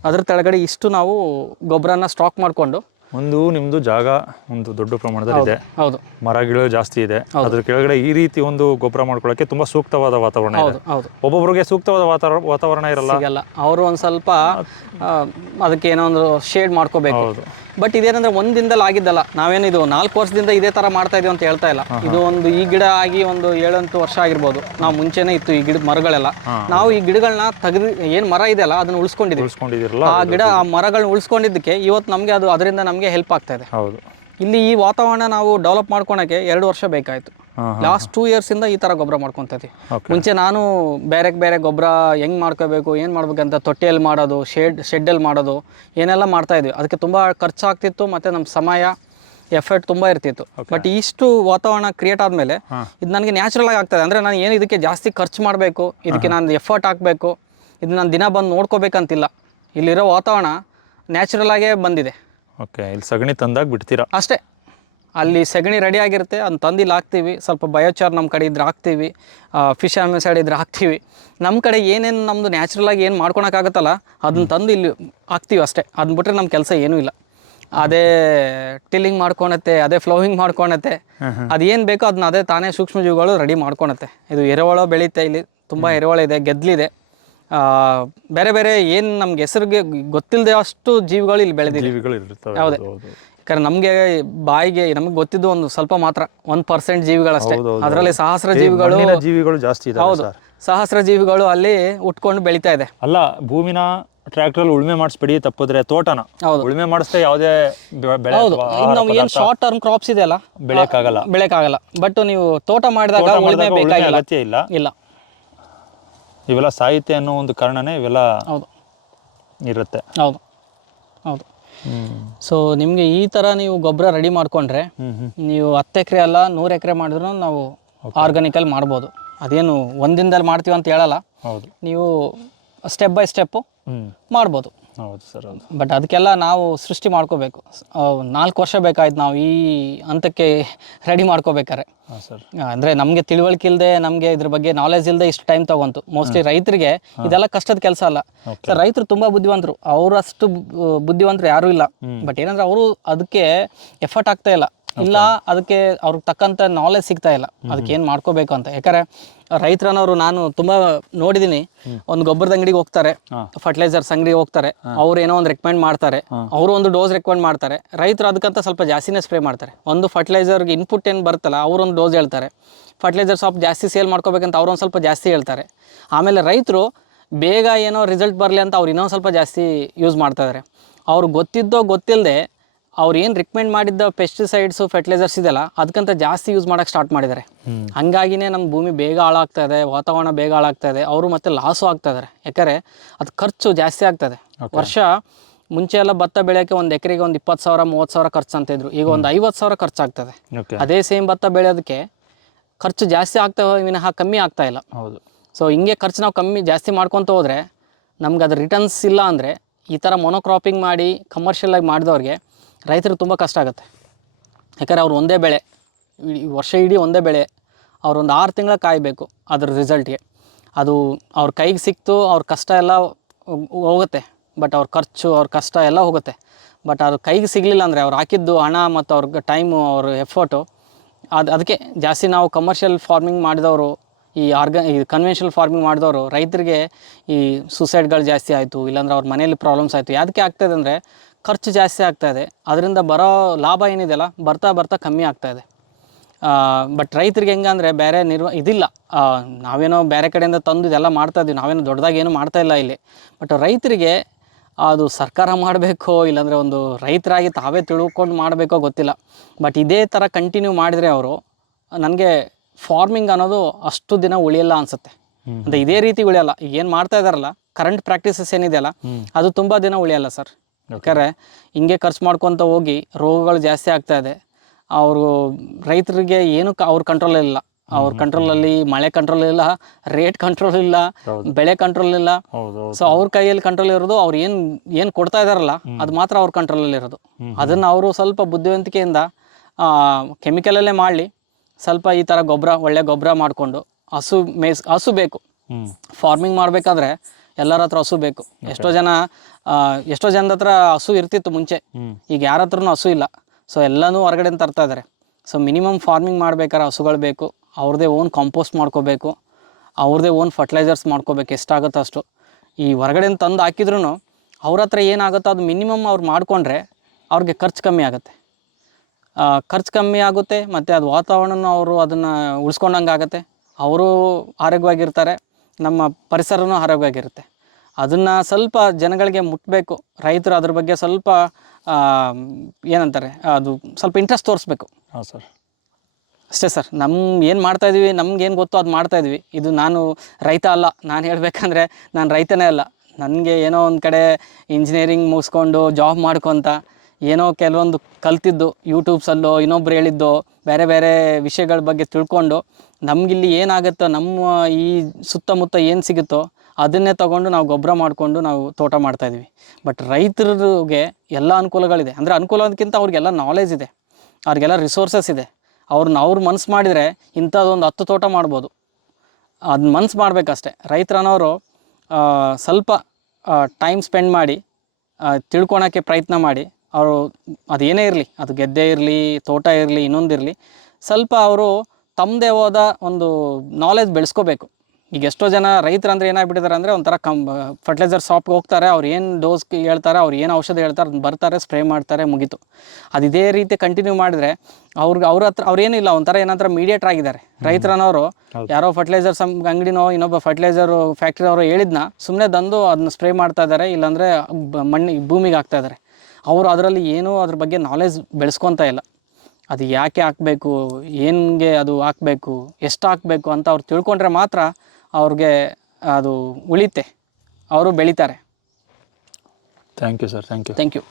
ಅದ್ರ ತೆಳಗಡೆ ಇಷ್ಟು ನಾವು ಗೊಬ್ಬರನ ಸ್ಟಾಕ್ ಮಾಡಿಕೊಂಡು ಒಂದು ನಿಮ್ಮದು ಜಾಗ ಒಂದು ದೊಡ್ಡ ಪ್ರಮಾಣದಲ್ಲಿ ಇದೆ. ಹೌದು. ಮರ ಗಿಡ ಜಾಸ್ತಿ ಇದೆ. ಅದ್ರ ಕೆಳಗಡೆ ಈ ರೀತಿ ಒಂದು ಗೊಬ್ಬರ ಮಾಡ್ಕೊಳ್ಳೋಕೆ ತುಂಬಾ ಸೂಕ್ತವಾದ ವಾತಾವರಣ ಇದೆ. ಹೌದು ಹೌದು. ಒಬ್ಬೊಬ್ರಿಗೆ ಸೂಕ್ತವಾದ ವಾತಾವರಣ ವಾತಾವರಣ ಇರಲ್ಲ. ಅವರು ಒಂದು ಸ್ವಲ್ಪ ಅದಕ್ಕೆ ಏನೋ ಒಂದು ಶೇಡ್ ಮಾಡ್ಕೋಬೇಕು. ಬಟ್ ಇದೇನಂದ್ರೆ ಒಂದ್ ದಿನದಲ್ಲಿ ಆಗಿದ್ದಲ್ಲ. ನಾವೇನಿದು ಇದು ನಾಲ್ಕು ವರ್ಷದಿಂದ ಇದೇ ತರ ಮಾಡ್ತಾ ಇದೀವಿ ಅಂತ ಹೇಳ್ತಾ ಇಲ್ಲ. ಇದು ಒಂದು ಈ ಗಿಡ ಆಗಿ ಒಂದು ಏಳೆಂಟು ವರ್ಷ ಆಗಿರ್ಬೋದು. ನಾವು ಮುಂಚೆನೇ ಇತ್ತು ಈ ಗಿಡದ ಮರಗಳೆಲ್ಲ. ನಾವು ಈ ಗಿಡಗಳನ್ನ ತೆಗೆದು ಏನ್ ಮರ ಇದೆಯಲ್ಲ ಅದನ್ನ ಉಳಿಸ್ಕೊಂಡಿದ್ವಿ. ಆ ಗಿಡ ಆ ಮರಗಳನ್ನ ಉಳಿಸ್ಕೊಂಡಿದ್ದಕ್ಕೆ ಇವತ್ತು ನಮಗೆ ಅದು ಅದರಿಂದ ನಮಗೆ ಹೆಲ್ಪ್ ಆಗ್ತಾ ಇದೆ. ಹೌದು. ಇಲ್ಲಿ ಈ ವಾತಾವರಣ ನಾವು ಡೆವಲಪ್ ಮಾಡ್ಕೊಳಕ್ಕೆ ಎರಡು ವರ್ಷ ಬೇಕಾಯ್ತು. ಲಾಸ್ಟ್ ಟೂ ಇಂದ ಈ ತರ ಗೊಬ್ಬರ ಮಾಡ್ಕೊತಾ ಇದೀವಿ ಮುಂಚೆ ನಾನು ಬೇರೆ ಬೇರೆ ಗೊಬ್ಬರ ಹೆಂಗ್ ಮಾಡ್ಕೋಬೇಕು ಏನು ಮಾಡ್ಬೇಕಂತ ತೊಟ್ಟಿಯಲ್ಲಿ ಮಾಡೋದು ಶೆಡ್ ಅಲ್ಲಿ ಮಾಡೋದು ಏನೆಲ್ಲ ಮಾಡ್ತಾ ಇದ್ವಿ. ಅದಕ್ಕೆ ತುಂಬಾ ಖರ್ಚಾಗ್ತಿತ್ತು ಮತ್ತೆ ನಮ್ಮ ಸಮಯ ಎಫರ್ಟ್ ತುಂಬಾ ಇರ್ತಿತ್ತು. ಬಟ್ ಇಷ್ಟು ವಾತಾವರಣ ಕ್ರಿಯೇಟ್ ಆದ್ಮೇಲೆ ಇದು ನನಗೆ ನ್ಯಾಚುರಲ್ ಆಗಿ ಆಗ್ತದೆ. ಅಂದ್ರೆ ನಾನು ಏನು ಇದಕ್ಕೆ ಜಾಸ್ತಿ ಖರ್ಚು ಮಾಡಬೇಕು ಇದಕ್ಕೆ ನಾನು ಎಫರ್ಟ್ ಹಾಕಬೇಕು ಇದು ನಾನು ದಿನ ಬಂದು ನೋಡ್ಕೋಬೇಕಂತಿಲ್ಲ. ಇಲ್ಲಿರೋ ವಾತಾವರಣ ನ್ಯಾಚುರಲ್ ಆಗೇ ಬಂದಿದೆ. ಓಕೆ ಇಲ್ಲಿ ಸಗಣಿ ತಂದಾಗ ಬಿಡ್ತೀರಾ? ಅಷ್ಟೇ. ಅಲ್ಲಿ ಸಗಣಿ ರೆಡಿ ಆಗಿರುತ್ತೆ. ಅದನ್ನ ತಂದು ಇಲ್ಲಿ ಹಾಕ್ತೀವಿ. ಸ್ವಲ್ಪ ಬಯೋಚಾರ್ ನಮ್ಮ ಕಡೆ ಇದ್ರೆ ಹಾಕ್ತೀವಿ. ಫಿಶ್ ಸೈಡ್ ಇದ್ರೆ ಹಾಕ್ತೀವಿ. ನಮ್ಮ ಕಡೆ ಏನೇನು ನಮ್ಮದು ನ್ಯಾಚುರಲ್ ಆಗಿ ಏನು ಮಾಡ್ಕೊಳಕ್ಕಾಗತ್ತಲ್ಲ ಅದನ್ನ ತಂದು ಇಲ್ಲಿ ಹಾಕ್ತೀವಿ ಅಷ್ಟೇ. ಅದನ್ನ ಬಿಟ್ರೆ ನಮ್ಮ ಕೆಲಸ ಏನೂ ಇಲ್ಲ. ಅದೇ ಟಿಲ್ಲಿಂಗ್ ಮಾಡ್ಕೊಳತ್ತೆ ಅದೇ ಫ್ಲೋವಿಂಗ್ ಮಾಡ್ಕೊಳತ್ತೆ ಅದೇನು ಬೇಕೋ ಅದನ್ನ ಅದೇ ತಾನೇ ಸೂಕ್ಷ್ಮಜೀವಿಗಳು ರೆಡಿ ಮಾಡ್ಕೊಳತ್ತೆ ಇದು ಎರೆಹುಳ ಬೆಳೀತೆ ಇಲ್ಲಿ. ತುಂಬ ಎರೆಹುಳ ಇದೆ ಗೆದ್ದಲಿದೆ ಆ, ಬೇರೆ ಬೇರೆ ಏನು ನಮ್ಗೆ ಹೆಸರಿಗೆ ಗೊತ್ತಿಲ್ಲದೆ ಅಷ್ಟು ಜೀವಿಗಳು ಇಲ್ಲಿ ಇರ್ತವೆ. ಹೌದೇ. ಯಾಕಂದ್ರೆ ನಮಗೆ ಬಾಯಿಗೆ ನಮಗೆ ಗೊತ್ತಿದ್ದು ಒಂದು ಸ್ವಲ್ಪ ಮಾತ್ರ ಒಂದ್ ಪರ್ಸೆಂಟ್ ಜೀವಿಗಳಷ್ಟೇ. ಅದರಲ್ಲಿ ಸಹಸ್ರ ಜೀವಿಗಳು ಜೀವಿಗಳು ಜಾಸ್ತಿ ಹೌದು. ಸರ್. ಸಹಸ್ರ ಜೀವಿಗಳು ಅಲ್ಲಿ ಉಟ್ಕೊಂಡು ಬೆಳೀತಾ ಇದೆ. ಅಲ್ಲ ಭೂಮಿನ ಟ್ರ್ಯಾಕ್ಟರ್ ಉಳುಮೆ ಮಾಡಿಸ್ಬಿಡಿ ತಪ್ಪಿದ್ರೆ ತೋಟನ. ಹೌದು. ಉಳುಮೆ ಮಾಡಿಸ್ತಾ ಯಾವುದೇ ಏನು ಶಾರ್ಟ್ ಟರ್ಮ್ ಕ್ರಾಪ್ಸ್ ಇದೆಯಲ್ಲ ಬೆಳೆಯಕ್ಕಾಗಲ್ಲ. ಬೆಳೆಯಕ್ಕಾಗಲ್ಲ. ಬಟ್ ನೀವು ತೋಟ ಮಾಡಿದಾಗ ಉಳುಮೆ ಬೇಕಾಗಿಲ್ಲ. ಅಗತ್ಯ ಇಲ್ಲ. ಇಲ್ಲ. ಇವೆಲ್ಲ ಸಾಹಿತ್ಯ ಅನ್ನೋ ಒಂದು ಕಾರಣನೇ ಇವೆಲ್ಲ ಹೌದು. ಇರುತ್ತೆ. ಹೌದು. ಹೌದು. ಸೊ ನಿಮಗೆ ಈ ಥರ ನೀವು ಗೊಬ್ಬರ ರೆಡಿ ಮಾಡ್ಕೊಂಡ್ರೆ ನೀವು ಹತ್ತು ಎಕರೆ ಅಲ್ಲ ನೂರು ಎಕರೆ ಮಾಡಿದ್ರು ನಾವು ಆರ್ಗಾನಿಕಲ್ಲಿ ಮಾಡ್ಬೋದು. ಅದೇನು ಒಂದಿನದಲ್ಲಿ ಮಾಡ್ತೀವಿ ಅಂತ ಹೇಳಲ್ಲ. ಹೌದು. ನೀವು ಸ್ಟೆಪ್ ಬೈ ಸ್ಟೆಪ್ಪು ಮಾಡ್ಬೋದು. ಹೌದು ಸರ್ ಹೌದು. ಬಟ್ ಅದಕ್ಕೆಲ್ಲ ನಾವು ಸೃಷ್ಟಿ ಮಾಡ್ಕೋಬೇಕು. ನಾಲ್ಕು ವರ್ಷ ಬೇಕಾಯ್ತು ನಾವು ಈ ಹಂತಕ್ಕೆ ರೆಡಿ ಮಾಡ್ಕೋಬೇಕಾರೆ ಹಾಂ ಸರ್. ಅಂದರೆ ನಮಗೆ ತಿಳುವಳಿಕೆ ಇಲ್ಲದೆ ನಮಗೆ ಇದ್ರ ಬಗ್ಗೆ ನಾಲೆಜ್ ಇಲ್ಲದೆ ಇಷ್ಟು ಟೈಮ್ ತಗೊಂತು. ಮೋಸ್ಟ್ಲಿ ರೈತರಿಗೆ ಇದೆಲ್ಲ ಕಷ್ಟದ ಕೆಲಸ ಅಲ್ಲ. ಸರ್ ರೈತರು ತುಂಬ ಬುದ್ಧಿವಂತರು. ಅವರಷ್ಟು ಬುದ್ಧಿವಂತರು ಯಾರೂ ಇಲ್ಲ. ಬಟ್ ಏನಂದ್ರೆ ಅವರು ಅದಕ್ಕೆ ಎಫರ್ಟ್ ಆಗ್ತಾ ಇಲ್ಲ. ಇಲ್ಲ ಅದಕ್ಕೆ ಅವ್ರಿಗೆ ತಕ್ಕಂತ ನಾಲೆಜ್ ಸಿಗ್ತಾ ಇಲ್ಲ. ಅದಕ್ಕೆ ಏನು ಮಾಡ್ಕೋಬೇಕು ಅಂತ. ಯಾಕಂದ್ರೆ ರೈತರನ್ನವರು ನಾನು ತುಂಬಾ ನೋಡಿದೀನಿ. ಒಂದು ಗೊಬ್ಬರದ ಅಂಗಡಿಗೆ ಹೋಗ್ತಾರೆ. ಫರ್ಟಿಲೈಸರ್ಸ್ ಅಂಗಡಿಗೆ ಹೋಗ್ತಾರೆ ಅವ್ರು ಏನೋ ಒಂದು ರೆಕಮೆಂಡ್ ಮಾಡ್ತಾರೆ ಅವರು ಒಂದು ಡೋಸ್ ರೆಕಮೆಂಡ್ ಮಾಡ್ತಾರೆ. ರೈತರು ಅದಕ್ಕಂತ ಸ್ವಲ್ಪ ಜಾಸ್ತಿನೇ ಸ್ಪ್ರೇ ಮಾಡ್ತಾರೆ. ಒಂದು ಫರ್ಟಿಲೈಸರ್ಗೆ ಇನ್ಪುಟ್ ಏನು ಬರುತ್ತಲ್ಲ ಅವರೊಂದು ಡೋಸ್ ಹೇಳ್ತಾರೆ. ಫರ್ಟಿಲೈಸರ್ ಶಾಪ್ ಜಾಸ್ತಿ ಸೇಲ್ ಮಾಡ್ಕೋಬೇಕಂತ ಅವ್ರೊಂದು ಸ್ವಲ್ಪ ಜಾಸ್ತಿ ಹೇಳ್ತಾರೆ. ಆಮೇಲೆ ರೈತರು ಬೇಗ ಏನೋ ರಿಸಲ್ಟ್ ಬರಲಿ ಅಂತ ಅವ್ರು ಇನ್ನೊಂದು ಸ್ವಲ್ಪ ಜಾಸ್ತಿ ಯೂಸ್ ಮಾಡ್ತಾ ಇದ್ದಾರೆ ಅವ್ರು ಗೊತ್ತಿದ್ದೋ ಗೊತ್ತಿಲ್ಲದೆ ಅವ್ರು ಏನು ರಿಕಮೆಂಡ್ ಮಾಡಿದ್ದ ಪೆಸ್ಟಿಸೈಡ್ಸು ಫರ್ಟಿಲೈಸರ್ಸ್ ಇದೆಲ್ಲ ಅದಕ್ಕಂತ ಜಾಸ್ತಿ ಯೂಸ್ ಮಾಡೋಕ್ಕೆ ಸ್ಟಾರ್ಟ್ ಮಾಡಿದ್ದಾರೆ. ಹಂಗಾಗಿನೇ ನಮ್ಮ ಭೂಮಿ ಬೇಗ ಹಾಳಾಗ್ತಾ ಇದೆ ವಾತಾವರಣ ಬೇಗ ಹಾಳಾಗ್ತಾ ಇದೆ ಅವರು ಮತ್ತೆ ಲಾಸು ಆಗ್ತಾ ಇದ್ದಾರೆ ಯಾಕಂದರೆ ಅದು ಖರ್ಚು ಜಾಸ್ತಿ ಆಗ್ತದೆ ವರ್ಷ ಮುಂಚೆ ಎಲ್ಲ ಭತ್ತ ಬೆಳೆಯೋಕ್ಕೆ ಒಂದು ಎಕರೆಗೆ ಒಂದು ಇಪ್ಪತ್ತು ಸಾವಿರ ಮೂವತ್ತು ಸಾವಿರ ಖರ್ಚು ಅಂತ ಇದ್ರು. ಈಗ ಒಂದು ಐವತ್ತು ಸಾವಿರ ಖರ್ಚಾಗ್ತದೆ ಅದೇ ಸೇಮ್ ಭತ್ತ ಬೆಳೆಯೋದಕ್ಕೆ ಖರ್ಚು ಜಾಸ್ತಿ ಆಗ್ತಾ ವಿನಃ ಕಮ್ಮಿ ಆಗ್ತಾ ಇಲ್ಲ. ಹೌದು. ಸೊ ಹಿಂಗೆ ಖರ್ಚು ನಾವು ಕಮ್ಮಿ ಜಾಸ್ತಿ ಮಾಡ್ಕೊತ ಹೋದರೆ ನಮ್ಗೆ ಅದು ರಿಟರ್ನ್ಸ್ ಇಲ್ಲ ಅಂದರೆ ಈ ಥರ ಮೊನೋಕ್ರಾಪಿಂಗ್ ಮಾಡಿ ಕಮರ್ಷಿಯಲ್ ಆಗಿ ಮಾಡಿದವ್ರಿಗೆ ರೈತರಿಗೆ ತುಂಬ ಕಷ್ಟ ಆಗುತ್ತೆ. ಯಾಕಂದರೆ ಅವ್ರು ಒಂದೇ ಬೆಳೆ ವರ್ಷ ಇಡೀ ಒಂದೇ ಬೆಳೆ, ಅವ್ರೊಂದು ಆರು ತಿಂಗಳ ಕಾಯಬೇಕು ಅದ್ರ ರಿಸಲ್ಟ್ಗೆ ಅದು ಅವ್ರ ಕೈಗೆ ಸಿಕ್ತು, ಅವ್ರ ಕಷ್ಟ ಎಲ್ಲ ಹೋಗುತ್ತೆ. ಬಟ್ ಅವ್ರ ಖರ್ಚು, ಅವ್ರ ಕಷ್ಟ ಎಲ್ಲ ಹೋಗುತ್ತೆ. ಬಟ್ ಅವ್ರ ಕೈಗೆ ಸಿಗಲಿಲ್ಲ ಅಂದರೆ ಅವ್ರು ಹಾಕಿದ್ದು ಹಣ ಮತ್ತು ಅವ್ರ ಟೈಮು ಅವ್ರ ಎಫರ್ಟು ಅದು ಅದಕ್ಕೆ ಜಾಸ್ತಿ ನಾವು ಕಮರ್ಷಿಯಲ್ ಫಾರ್ಮಿಂಗ್ ಮಾಡಿದವರು, ಈ ಆರ್ಗ ಈ ಕನ್ವೆನ್ಷನಲ್ ಫಾರ್ಮಿಂಗ್ ಮಾಡಿದವರು ರೈತರಿಗೆ ಈ ಸುಸೈಡ್ಗಳು ಜಾಸ್ತಿ ಆಯಿತು, ಇಲ್ಲಾಂದ್ರೆ ಅವ್ರ ಮನೇಲಿ ಪ್ರಾಬ್ಲಮ್ಸ್ ಆಯಿತು. ಯಾವುದಕ್ಕೆ ಆಗ್ತದೆ ಅಂದರೆ ಖರ್ಚು ಜಾಸ್ತಿ ಆಗ್ತಾ ಇದೆ. ಅದರಿಂದ ಬರೋ ಲಾಭ ಏನಿದೆಯಲ್ಲ ಬರ್ತಾ ಬರ್ತಾ ಕಮ್ಮಿ ಆಗ್ತಾ ಇದೆ. ಬಟ್ ರೈತರಿಗೆ ಹೆಂಗಂದರೆ ಬೇರೆ ನಿರ್ವ ಇದಿಲ್ಲ. ನಾವೇನೋ ಬೇರೆ ಕಡೆಯಿಂದ ತಂದು ಇದೆಲ್ಲ ಮಾಡ್ತಾ ಇದ್ದೀವಿ. ನಾವೇನೋ ದೊಡ್ಡದಾಗಿ ಏನೂ ಮಾಡ್ತಾ ಇಲ್ಲ ಇಲ್ಲಿ. ಬಟ್ ರೈತರಿಗೆ ಅದು ಸರ್ಕಾರ ಮಾಡಬೇಕೋ ಇಲ್ಲಾಂದರೆ ಒಂದು ರೈತರಾಗಿ ತಾವೇ ತಿಳ್ಕೊಂಡು ಮಾಡಬೇಕೋ ಗೊತ್ತಿಲ್ಲ. ಬಟ್ ಇದೇ ಥರ ಕಂಟಿನ್ಯೂ ಮಾಡಿದರೆ ಅವರು ನನಗೆ ಫಾರ್ಮಿಂಗ್ ಅನ್ನೋದು ಅಷ್ಟು ದಿನ ಉಳಿಯಲ್ಲ ಅನಿಸುತ್ತೆ. ಅಂತ ಇದೇ ರೀತಿ ಉಳಿಯಲ್ಲ. ಏನು ಮಾಡ್ತಾ ಇದ್ದಾರಲ್ಲ ಕರೆಂಟ್ ಪ್ರಾಕ್ಟೀಸಸ್ ಏನಿದೆಯಲ್ಲ ಅದು ತುಂಬ ದಿನ ಉಳಿಯಲ್ಲ ಸರ್. ಯಾಕಂದರೆ ಹಿಂಗೆ ಖರ್ಚು ಮಾಡ್ಕೊತ ಹೋಗಿ ರೋಗಗಳು ಜಾಸ್ತಿ ಆಗ್ತಾ ಇದೆ. ಅವರು ರೈತರಿಗೆ ಏನು ಅವ್ರ ಕಂಟ್ರೋಲ್ ಇಲ್ಲ. ಅವ್ರ ಕಂಟ್ರೋಲಲ್ಲಿ ಮಳೆ ಕಂಟ್ರೋಲ್ ಇಲ್ಲ ರೇಟ್ ಕಂಟ್ರೋಲ್ ಇಲ್ಲ ಬೆಳೆ ಕಂಟ್ರೋಲ್ ಇಲ್ಲ. ಸೊ ಅವ್ರ ಕೈಯಲ್ಲಿ ಕಂಟ್ರೋಲ್ ಇರೋದು ಅವ್ರು ಏನು ಏನು ಕೊಡ್ತಾ ಇದಾರಲ್ಲ ಅದು ಮಾತ್ರ ಅವ್ರ ಕಂಟ್ರೋಲಲ್ಲಿ ಇರೋದು. ಅದನ್ನ ಅವರು ಸ್ವಲ್ಪ ಬುದ್ಧಿವಂತಿಕೆಯಿಂದ ಕೆಮಿಕಲ್ ಅಲ್ಲೇ ಮಾಡಲಿ. ಸ್ವಲ್ಪ ಈ ತರ ಗೊಬ್ಬರ ಒಳ್ಳೆ ಗೊಬ್ಬರ ಮಾಡಿಕೊಂಡು ಹಸು ಮೇಸ್ ಹಸು ಬೇಕು. ಫಾರ್ಮಿಂಗ್ ಮಾಡಬೇಕಾದ್ರೆ ಎಲ್ಲರ ಹತ್ರ ಹಸು ಬೇಕು. ಎಷ್ಟೋ ಜನ ಆ, ಎಷ್ಟೋ ಜನದ ಹತ್ರ ಹಸು ಇರ್ತಿತ್ತು ಮುಂಚೆ. ಈಗ ಯಾರ ಹತ್ರನೂ ಹಸು ಇಲ್ಲ. ಸೊ ಎಲ್ಲನೂ ಹೊರಗಡೆ ತರ್ತಾ ಇದ್ದಾರೆ ಸೊ ಮಿನಿಮಮ್ ಫಾರ್ಮಿಂಗ್ ಮಾಡ್ಬೇಕಾದ್ರೆ ಹಸುಗಳು ಬೇಕು. ಅವ್ರದ್ದೇ ಓನ್ ಕಾಂಪೋಸ್ಟ್ ಮಾಡ್ಕೋಬೇಕು. ಅವ್ರದ್ದೇ ಓನ್ ಫರ್ಟಿಲೈಸರ್ಸ್ ಮಾಡ್ಕೋಬೇಕು. ಎಷ್ಟಾಗುತ್ತೋ ಅಷ್ಟು. ಈ ಹೊರಗಡೆ ತಂದು ಹಾಕಿದ್ರೂ ಅವ್ರ ಹತ್ರ ಏನಾಗುತ್ತೋ ಅದು ಮಿನಿಮಮ್ ಅವ್ರು ಮಾಡಿಕೊಂಡ್ರೆ ಅವ್ರಿಗೆ ಖರ್ಚು ಕಮ್ಮಿ ಆಗುತ್ತೆ. ಆ, ಖರ್ಚು ಕಮ್ಮಿ ಆಗುತ್ತೆ ಮತ್ತು ಅದು ವಾತಾವರಣನೂ ಅವರು ಅದನ್ನು ಉಳಿಸ್ಕೊಂಡಂಗೆ ಆಗುತ್ತೆ ಅವರು ಆರೋಗ್ಯವಾಗಿರ್ತಾರೆ. ನಮ್ಮ ಪರಿಸರನೂ ಆರೋಗ್ಯವಾಗಿರುತ್ತೆ. ಅದನ್ನು ಸ್ವಲ್ಪ ಜನಗಳಿಗೆ ಮುಟ್ಟಬೇಕು ರೈತರು ಅದ್ರ ಬಗ್ಗೆ ಸ್ವಲ್ಪ ಏನಂತಾರೆ ಅದು ಸ್ವಲ್ಪ ಇಂಟ್ರೆಸ್ಟ್ ತೋರಿಸ್ಬೇಕು. ಹಾಂ ಸರ್. ಅಷ್ಟೇ ಸರ್. ನಮ್ಮ ಏನು ಮಾಡ್ತಾಯಿದ್ವಿ ನಮ್ಗೆ ಏನು ಗೊತ್ತೋ ಅದು ಮಾಡ್ತಾಯಿದ್ವಿ ಇದು ನಾನು ರೈತ ಅಲ್ಲ. ನಾನು ಹೇಳಬೇಕಂದ್ರೆ ನಾನು ರೈತನೇ ಅಲ್ಲ. ನನಗೆ ಏನೋ ಒಂದು ಕಡೆ ಇಂಜಿನಿಯರಿಂಗ್ ಮುಗಿಸ್ಕೊಂಡು ಜಾಬ್ ಮಾಡ್ಕೊತ ಏನೋ ಕೆಲವೊಂದು ಕಲ್ತಿದ್ದು ಯೂಟ್ಯೂಬ್ಸಲ್ಲೋ ಇನ್ನೊಬ್ರು ಹೇಳಿದ್ದೋ ಬೇರೆ ಬೇರೆ ವಿಷಯಗಳ ಬಗ್ಗೆ ತಿಳ್ಕೊಂಡು ನಮಗಿಲ್ಲಿ ಏನಾಗುತ್ತೋ ನಮ್ಮ ಈ ಸುತ್ತಮುತ್ತ ಏನು ಸಿಗುತ್ತೋ ಅದನ್ನೇ ತಗೊಂಡು ನಾವು ಗೊಬ್ಬರ ಮಾಡಿಕೊಂಡು ನಾವು ತೋಟ ಮಾಡ್ತಾಯಿದ್ವಿ ಬಟ್ ರೈತರಿಗೆ ಎಲ್ಲ ಅನುಕೂಲಗಳಿದೆ. ಅಂದರೆ ಅನುಕೂಲಕ್ಕಿಂತ ಅವ್ರಿಗೆಲ್ಲ ನಾಲೆಜ್ ಇದೆ. ಅವ್ರಿಗೆಲ್ಲ ರಿಸೋರ್ಸಸ್ ಇದೆ. ಅವ್ರನ್ನ ಅವ್ರು ಮನ್ಸು ಮಾಡಿದರೆ ಇಂಥದ್ದೊಂದು ಹತ್ತು ತೋಟ ಮಾಡ್ಬೋದು. ಅದನ್ನ ಮನ್ಸು ಮಾಡಬೇಕಷ್ಟೆ. ರೈತರನ್ನೋರು ಸ್ವಲ್ಪ ಟೈಮ್ ಸ್ಪೆಂಡ್ ಮಾಡಿ ತಿಳ್ಕೊಳಕ್ಕೆ ಪ್ರಯತ್ನ ಮಾಡಿ ಅವರು ಅದೇನೇ ಇರಲಿ ಅದು ಗೆದ್ದೆ ಇರಲಿ ತೋಟ ಇರಲಿ ಇನ್ನೊಂದಿರಲಿ ಸ್ವಲ್ಪ ಅವರು ತಮ್ಮದೇ ಹೋದ ಒಂದು ನಾಲೆಜ್ ಬೆಳೆಸ್ಕೋಬೇಕು. ಈಗ ಎಷ್ಟೋ ಜನ ರೈತರು ಅಂದರೆ ಏನಾಗ್ಬಿಟ್ಟಿದ್ದಾರೆ ಅಂದರೆ ಒಂಥರ ಕಮ್ ಫರ್ಟಿಲೈಸರ್ ಶಾಪ್ಗೆ ಹೋಗ್ತಾರೆ ಅವ್ರು ಏನು ಡೋಸ್ ಹೇಳ್ತಾರೆ ಅವ್ರು ಏನು ಔಷಧ ಹೇಳ್ತಾರೆ ಅದನ್ನ ಬರ್ತಾರೆ ಸ್ಪ್ರೇ ಮಾಡ್ತಾರೆ ಮುಗೀತು. ಅದು ಇದೇ ರೀತಿ ಕಂಟಿನ್ಯೂ ಮಾಡಿದ್ರೆ ಅವ್ರಿಗೆ ಅವ್ರ ಹತ್ರ ಅವ್ರೇನಿಲ್ಲ ಒಂಥರ ಏನಂತಾರೆ ಮೀಡಿಯೇಟರ್ ಆಗಿದ್ದಾರೆ. ರೈತರನ್ನೋರು ಯಾರೋ ಫರ್ಟಿಲೈಸರ್ ಸಮ್ ಅಂಗಡಿನೋ ಇನ್ನೊಬ್ಬ ಫರ್ಟಿಲೈಸರ್ ಫ್ಯಾಕ್ಟ್ರಿ ಅವರು ಹೇಳಿದ್ನ ಸುಮ್ಮನೆ ತಂದು ಅದನ್ನ ಸ್ಪ್ರೇ ಮಾಡ್ತಾ ಇದ್ದಾರೆ ಇಲ್ಲಾಂದರೆ ಮಣ್ಣು ಭೂಮಿಗೆ ಹಾಕ್ತಾ ಇದ್ದಾರೆ ಅವರು ಅದರಲ್ಲಿ ಏನೂ ಅದ್ರ ಬಗ್ಗೆ ನಾಲೆಜ್ ಬೆಳೆಸ್ಕೊತಾ ಇಲ್ಲ. ಅದು ಯಾಕೆ ಹಾಕಬೇಕು ಏನ್ಗೆ ಅದು ಹಾಕಬೇಕು ಎಷ್ಟು ಹಾಕಬೇಕು ಅಂತ ಅವ್ರು ತಿಳ್ಕೊಂಡ್ರೆ ಮಾತ್ರ ಅವ್ರಿಗೆ ಅದು ಉಳಿತೆ ಅವರು ಬೆಳಿತಾರೆ. Thank you sir thank you thank you